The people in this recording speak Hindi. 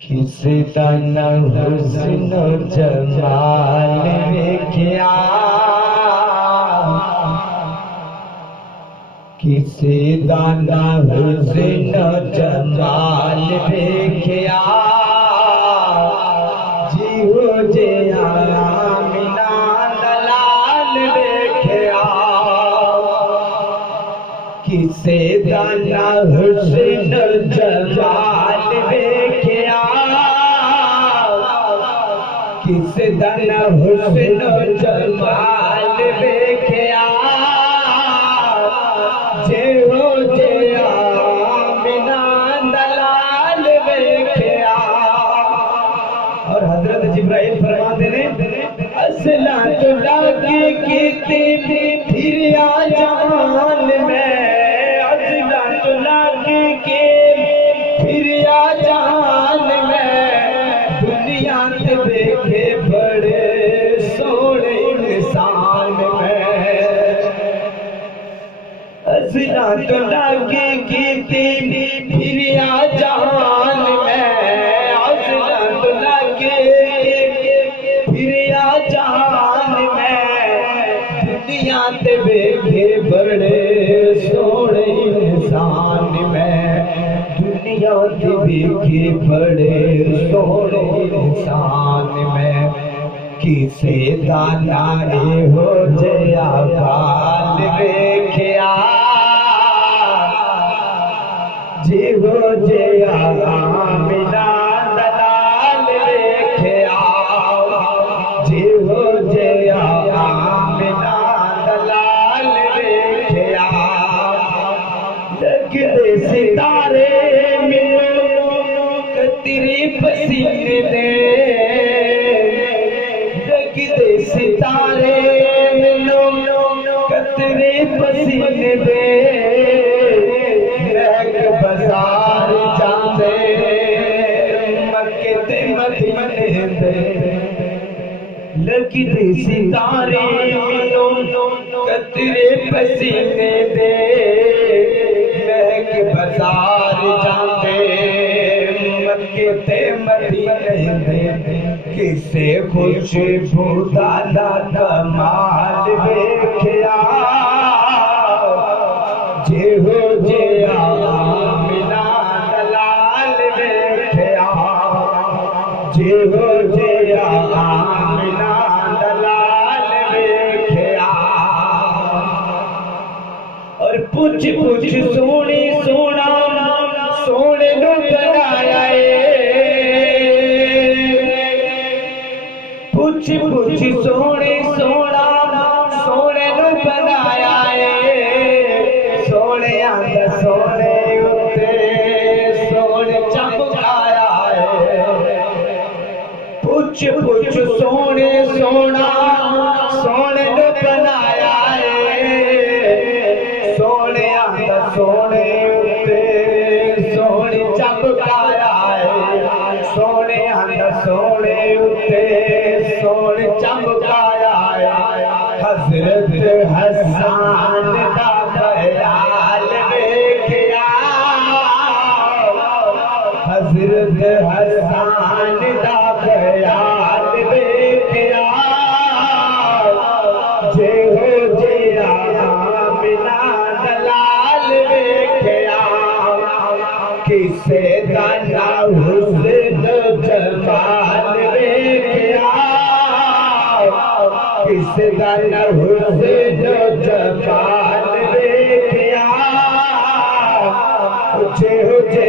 किसी दाना हुस्न जमाल वेख्या, किसी दाना हुस्न जमाल वेख्या, जीहो जे आमिना दलाल वेख्या। किसी दाना हुस्न जमाल वेख्या, किस दन हुस्न जमाल वेख्या, जे हो जे आमिना दलाल वेख्या। और हजरत जिब्राइल फरमाते ने असला तो लागे कीती फिर आ जान में, असला तो लागे के फिर आ जान में, दुनिया ते देखे बड़े सोने इंसान में। असला तो लागे कीती फिर आ जान में, असला तो लागे फिर आ जान में, दुनिया ते देखे बड़े सोने इंसान में, दुनिया ते देखे बड़े सोने इंसान में। किसे दाना हो जया बाल वेख्या, जे हो जया आमिना दलाल वेख्या, जे हो जया आमिना दलाल वेख्या। लगदे सितारे मिलो कतरे पसीने दे, लगदे सितारे मिलो कतरे पसीने दे, महक बाजार जाते मक्के ते मदीने दे। लगदे सितारे मिलो कतरे पसीने दे, महक बाजार जाते मक्के ते मदीने दे। किसे खुशबू दा कमाल वेख्या, जे हो जे आमिना दलाल वेख्या, जे हो जे आमिना दलाल वेख्या। और पुछ पुछ सोनी सोना सोने नु बनाया, पुछ पुछ सोने सोना सोने नु बनाया है, सोने आंदा सोने उत्ते सोने चमकाया है। पुछ पुछ सोने सोना सोने नु बनाया है, सोने आंदा सोने उत्ते सोने चमकाया है, सोने आंदा सोने उत्ते सोने चमकाया है। हजरत हसन दा ख्याल वेख्या, हजरत हसन दा ख्याल वेख्या, जे हो जे आमिना दलाल वेख्या। किसे दाना हुस्न जमाल वेख्या, किस दाना हुस्न जमाल वेख्या, जे हो जे